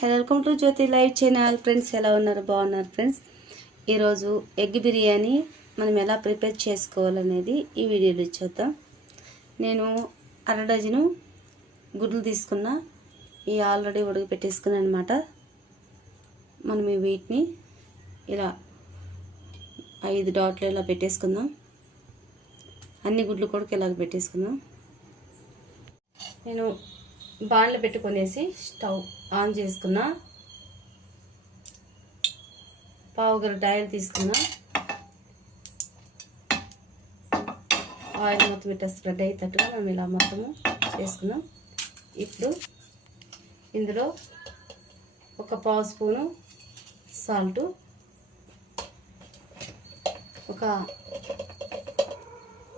Welcome to Jyothi live channel. Friends ఎలా ఉన్నారు? బాగున్నారు ఫ్రెండ్స్? ఈరోజు ఎగ్ బిర్యానీ మనం ఎలా ప్రిపేర్ చేసుకోవాలనేది ఈ వీడియోలో చూద్దాం. నేను అర డజను గుడ్లు తీసుకున్న ఈ ఆల్రెడీ ఉడికి పెట్టేసుకున్నాను అనమాట మనం ఈ వీటిని ఇలా ఐదు డాట్లు ఇలా పెట్టేసుకుందాం. అన్ని గుడ్లు కూడా ఇలాగ పెట్టేసుకుందాం. నేను బాండ్లు పెట్టుకునేసి స్టవ్ ఆన్ చేసుకున్నా పావు గంట ఆయిల్ తీసుకున్నా ఆయిల్ మొత్తం ఇట్లా స్ప్రెడ్ అయ్యేటట్టుగా మనం ఇలా మొత్తము చేసుకున్నాం. ఇప్పుడు ఇందులో ఒక పావు స్పూను సాల్టు ఒక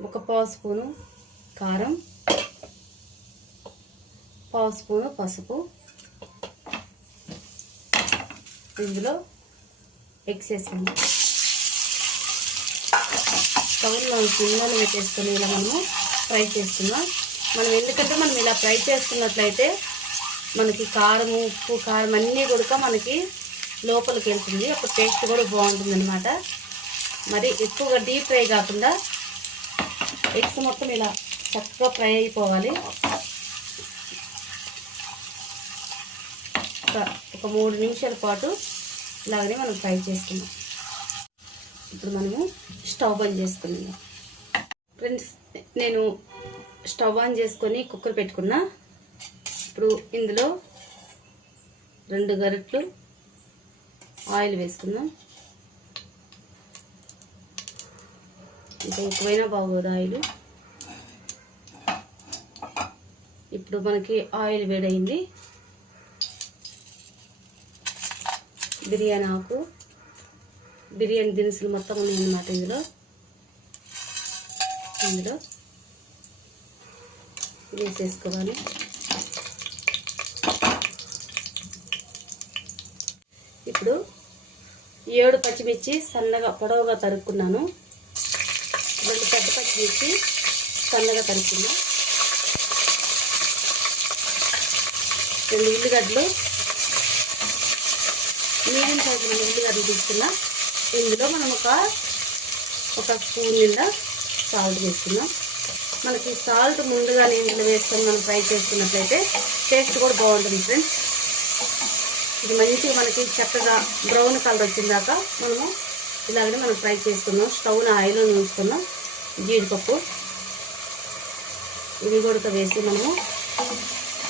ఒక పావు స్పూను కారం పావు స్పూను పసుపు. ఇందులో ఎగ్స్ వేసాము స్టవ్లో గిన్నెలు పెట్టేసుకొని ఇలా మనము ఫ్రై చేస్తున్నాం. మనం ఎందుకంటే మనం ఇలా ఫ్రై చేసుకున్నట్లయితే మనకి కారం ఉప్పు కారం అన్నీ కూడా మనకి లోపలికి వెళ్తుంది. ఒక టేస్ట్ కూడా బాగుంటుంది అనమాట మరి ఎక్కువగా డీప్ ఫ్రై కాకుండా ఎగ్స్ మొత్తం ఇలా చక్కగా ఫ్రై అయిపోవాలి. ఒక ఒక మూడు నిమిషాల పాటు ఇలాగనే మనం ఫ్రై చేసుకుందాం. ఇప్పుడు మనము స్టవ్ ఆన్ చేసుకుందాం. ఫ్రెండ్స్ నేను స్టవ్ ఆన్ చేసుకొని కుక్కర్ పెట్టుకున్నా. ఇప్పుడు ఇందులో రెండు గరిట్లు ఆయిల్ వేసుకుందాం. ఇంకా ఎక్కువైనా బాగోదు ఆయిల్. ఇప్పుడు మనకి ఆయిల్ వేడైంది బిర్యానీ ఆకు. బిర్యానీ దినుసులు మొత్తం ఉన్నాయన్నమాట ఇందులో. ఇందులో వేసేసుకోవాలి. ఇప్పుడు ఏడు పచ్చిమిర్చి సన్నగా పొడవుగా తరుక్కున్నాను. రెండు పెద్ద పచ్చిమిర్చి సన్నగా తరుక్కున్నాను రెండు ఉల్లిగడ్డలు మీడియం సైజు మనం ఉల్లిగడ్డలు తీసుకున్నాం ఇందులో మనం ఒక ఒక స్పూన్ నిండా సాల్ట్ వేసుకున్నాం మనకి సాల్ట్ ముందుగానే ఇందులో వేసుకొని మనం ఫ్రై చేసుకున్నట్లయితే టేస్ట్ కూడా బాగుంటుంది ఫ్రెండ్స్. ఇది మంచిగా మనకి చక్కగా బ్రౌన్ కలర్ వచ్చిందాక మనము ఇలాగనే మనం ఫ్రై చేసుకున్నాం స్టవ్ను ఆయిల్ ఉంచుకున్నాం జీడిపప్పు ఇవి కూడా వేసి మనము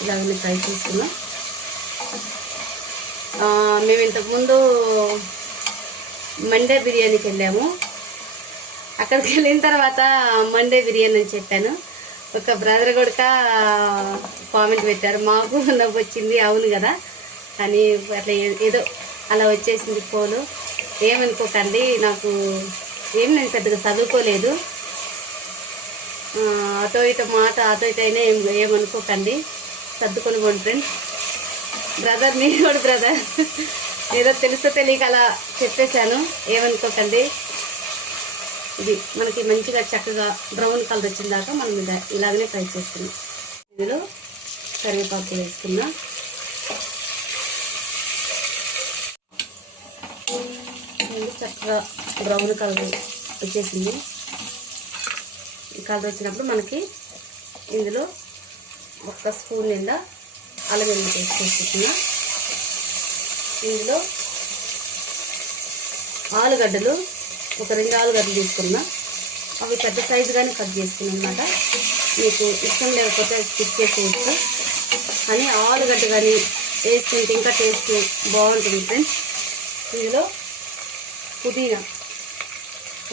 ఇలాగనే ఫ్రై చేసుకున్నాం మేము ఇంతకుముందు మండే బిర్యానీకి వెళ్ళాము అక్కడికి వెళ్ళిన తర్వాత మండే బిర్యానీ అని చెప్పాను. ఒక బ్రదర్ కొడుక కామెంట్ పెట్టారు. మాకు నవ్వు వచ్చింది అవును కదా. అని అట్లా ఏదో అలా వచ్చేసింది పోలు ఏమనుకోకండి నాకు ఏం నేను పెద్దగా చదువుకోలేదు. అటో ఇటో మాట అటో ఇటో అయినా ఏం ఏమనుకోకండి. సర్దుకొని పోండి ఫ్రెండ్స్ బ్రదర్ మీ కూడా బ్రదర్. ఏదో తెలుసో తెలియక అలా చెప్పేశాను. ఏమనుకోకండి. ఇది మనకి మంచిగా చక్కగా బ్రౌన్ కలర్ వచ్చిన దాకా మనం ఇలాగనే ఫ్రై చేసుకున్నాం ఇందులో కరివేపాకు వేసుకున్నా చక్కగా బ్రౌన్ కలర్ వచ్చేసింది. కలర్ వచ్చినప్పుడు మనకి ఇందులో ఒక్క స్పూన్ నిండా అల్లం పేస్ట్ వేసుకుంటున్నా ఇందులో ఆలుగడ్డలు ఒక రెండు ఆలుగడ్డలు తీసుకున్నా. అవి పెద్ద సైజుగానే కట్ చేసుకున్నాను అనమాట మీకు ఇష్టం లేకపోతే స్కిప్ చేసేయచ్చు. కానీ ఆలుగడ్డ కానీ వేసుకుంటే ఇంకా టేస్ట్ బాగుంటుంది ఫ్రెండ్స్. ఇందులో పుదీనా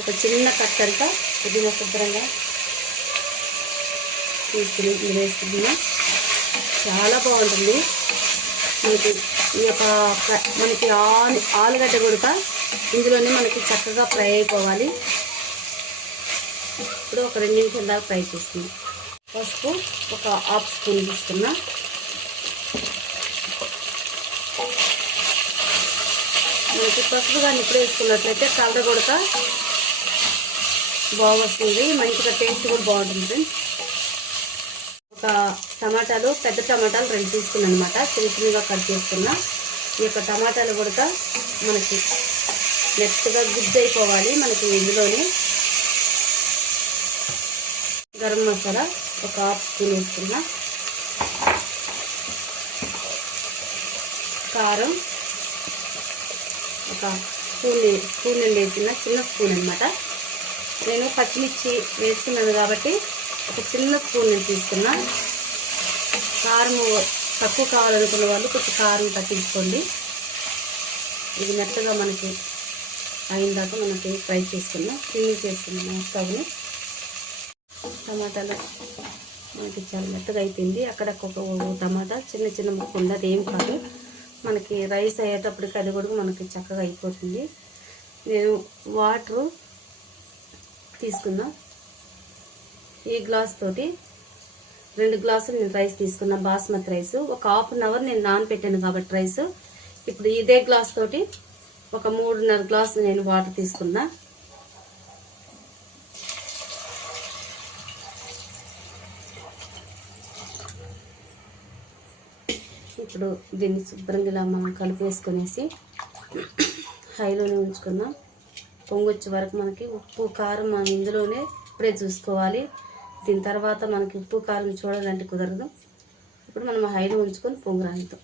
ఒక చిన్న కట్ అంతా పుదీనా శుభ్రంగా తీసుకుని ఇందులో వేసుకుంటున్నా. చాలా బాగుంటుంది. మనకి ఈ యొక్క ప్ర- మనకి ఆలు ఆలుగడ్డ కూడా ఇందులోనే మనకి చక్కగా ఫ్రై అయిపోవాలి. ఇప్పుడు ఒక రెండు నిమిషాల దాకా ఫ్రై చేస్తుంది పసుపు ఒక హాఫ్ స్పూన్ తీసుకున్నా. మనకి పసుపు కానీ ఇప్పుడు వేసుకున్నట్లయితే కలర్ కూడా బాగా వస్తుంది మంచిగా టేస్ట్ కూడా బాగుంటుంది. ఒక టమాటాలు పెద్ద టమాటాలు రెండు తీసుకున్నాను అనమాట చిన్న చిన్నగా కట్ చేసుకున్నా. ఈ యొక్క టమాటాలు కూడా మనకి మెత్తగా గుజ్జు అయిపోవాలి మనకి ఇందులోనే. గరం మసాలా ఒక హాఫ్ స్పూన్ వేసుకున్నా. కారం ఒక స్పూన్ స్పూన్ నుండి వేసిన చిన్న స్పూన్ అనమాట నేను పచ్చిమిర్చి వేసుకున్నాను కాబట్టి ఒక చిన్న స్పూన్ నేను తీసుకున్నా. కారం తక్కువ కావాలనుకున్న వాళ్ళు కొంచెం కారం తగ్గించుకోండి. ఇది మెత్తగా మనకి అయిన దాకా మనకి ఫ్రై చేసుకుందాం. ఫినిష్ చేసుకుందాం స్టవ్ని. టమాటాలు మనకి చాలా మెత్తగా అయిపోయింది. అక్కడ ఒక టమాటా చిన్న చిన్న ముక్క ఉంది అది ఏం కాదు. మనకి రైస్ అయ్యేటప్పటికి అది కూడా మనకి చక్కగా అయిపోతుంది. నేను వాటరు తీసుకున్నా ఈ గ్లాస్ తోటి రెండు గ్లాసులు నేను రైస్ తీసుకున్న బాస్మతి రైస్. ఒక హాఫ్ అన్ అవర్ నేను నానబెట్టాను కాబట్టి రైస్. ఇప్పుడు ఇదే గ్లాస్ తోటి ఒక మూడున్నర గ్లాసు నేను వాటర్ తీసుకున్నా. ఇప్పుడు దీన్ని శుభ్రంగా ఇలా మనం కలిపేసుకునేసి హైలోనే ఉంచుకుందాం. పొంగొచ్చే వరకు మనకి ఉప్పు కారం మనం ఇందులోనే ఇప్పుడే చూసుకోవాలి. దీని తర్వాత మనకి ఉప్పు కారం చూడాలంటే కుదరదు. ఇప్పుడు మనం హైలో ఉంచుకొని పొంగురానిద్దాం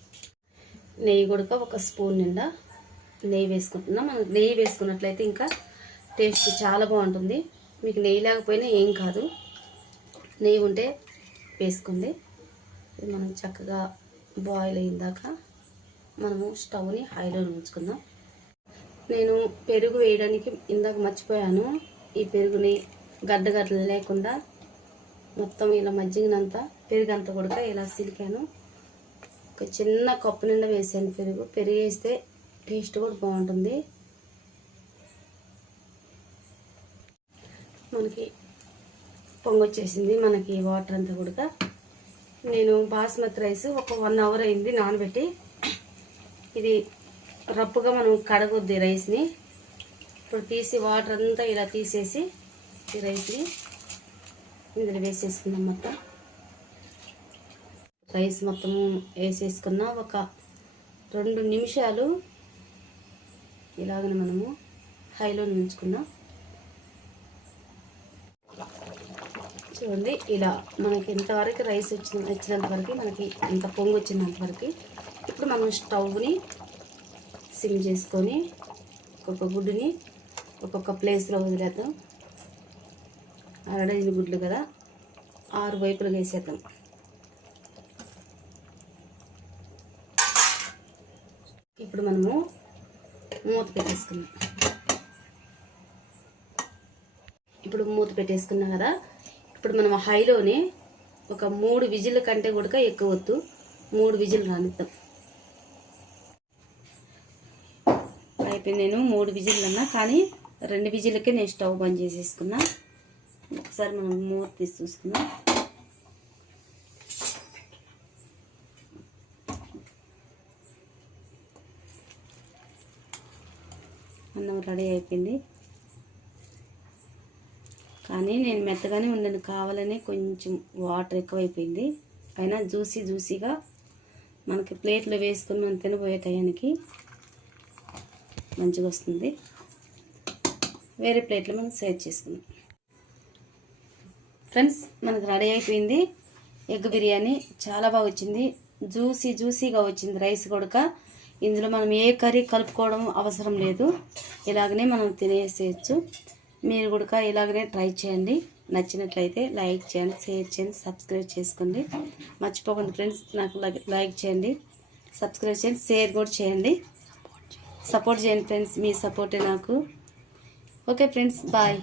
నెయ్యి కూడా ఒక స్పూన్ నిండా నెయ్యి వేసుకుంటున్నాం. మనం నెయ్యి వేసుకున్నట్లయితే ఇంకా టేస్ట్ చాలా బాగుంటుంది. మీకు నెయ్యి లేకపోయినా ఏం కాదు. నెయ్యి ఉంటే వేసుకోండి. ఇది మనం చక్కగా బాయిల్ అయిందాక మనము స్టవ్ని హైలో ఉంచుకుందాం. నేను పెరుగు వేయడానికి ఇందాక మర్చిపోయాను. ఈ పెరుగుని గడ్డగడ్డలు లేకుండా మొత్తం ఇలా మజ్జిగనంతా పెరుగు అంతా కూడా ఇలా సిలికాను. ఒక చిన్న కప్పు నిండా వేసాను పెరుగు. పెరుగు వేస్తే టేస్ట్ కూడా బాగుంటుంది. మనకి పొంగొచ్చేసింది మనకి వాటర్ అంతా కూడా. నేను బాస్మతి రైస్ ఒక వన్ అవర్ అయింది నానబెట్టి. ఇది రప్పుగా మనం కడగొద్ది రైస్ని. ఇప్పుడు తీసి వాటర్ అంతా ఇలా తీసేసి ఈ రైస్ని ఇందులో వేసేసుకుందాం మొత్తం. రైస్ మొత్తం వేసేసుకున్న ఒక రెండు నిమిషాలు ఇలాగనే మనము హైలో ఉంచుకుందాం చూడండి ఇలా మనకి ఇంతవరకు రైస్ వచ్చిన వచ్చినంత వరకు మనకి ఇంత పొంగు వచ్చినంత వరకు ఇప్పుడు మనం స్టవ్ని సిమ్ చేసుకొని ఒక్కొక్క గుడ్డుని ఒక్కొక్క ప్లేస్లో వదిలేద్దాం. అరడైదు గుడ్లు కదా ఆరు వైపులు వేసేద్దాం. ఇప్పుడు మనము మూత పెట్టేసుకున్నాం ఇప్పుడు మూత పెట్టేసుకున్నాం కదా ఇప్పుడు మనం హైలోనే ఒక మూడు విజిల్ కంటే కూడా ఎక్కువ వద్దు మూడు విజిల్ రానిద్దాం. అయితే నేను మూడు విజిల్ అన్నా కానీ రెండు విజిల్కే నేను స్టవ్ బంద్ చేసేసుకున్నా. ఒకసారి మనం మూత తీసి చూసుకుందాం. అన్నం రెడీ అయిపోయింది. కానీ నేను మెత్తగానే ఉండను కావాలనే కొంచెం వాటర్ ఎక్కువైపోయింది. అయినా జ్యూసీ జ్యూసీగా మనకి ప్లేట్లో వేసుకుని మనం తినబోయే టయానికి మంచిగా వస్తుంది. వేరే ప్లేట్లో మనం సర్వ్ చేసుకుందాం. ఫ్రెండ్స్ మనకు రెడీ అయిపోయింది. ఎగ్ బిర్యానీ చాలా బాగా వచ్చింది. జ్యూసీ జ్యూసీగా వచ్చింది రైస్ కూడా ఇందులో మనం ఏ కర్రీ కలుపుకోవడం అవసరం లేదు. ఇలాగనే మనం తినేసేయచ్చు. మీరు కూడా ఇలాగనే ట్రై చేయండి. నచ్చినట్లయితే లైక్ చేయండి షేర్ చేయండి సబ్స్క్రైబ్ చేసుకోండి. మర్చిపోకండి ఫ్రెండ్స్ నాకు లైక్ చేయండి. సబ్స్క్రైబ్ చేయండి షేర్ కూడా చేయండి. సపోర్ట్ చేయండి ఫ్రెండ్స్ మీ సపోర్టే నాకు. Okay friends bye.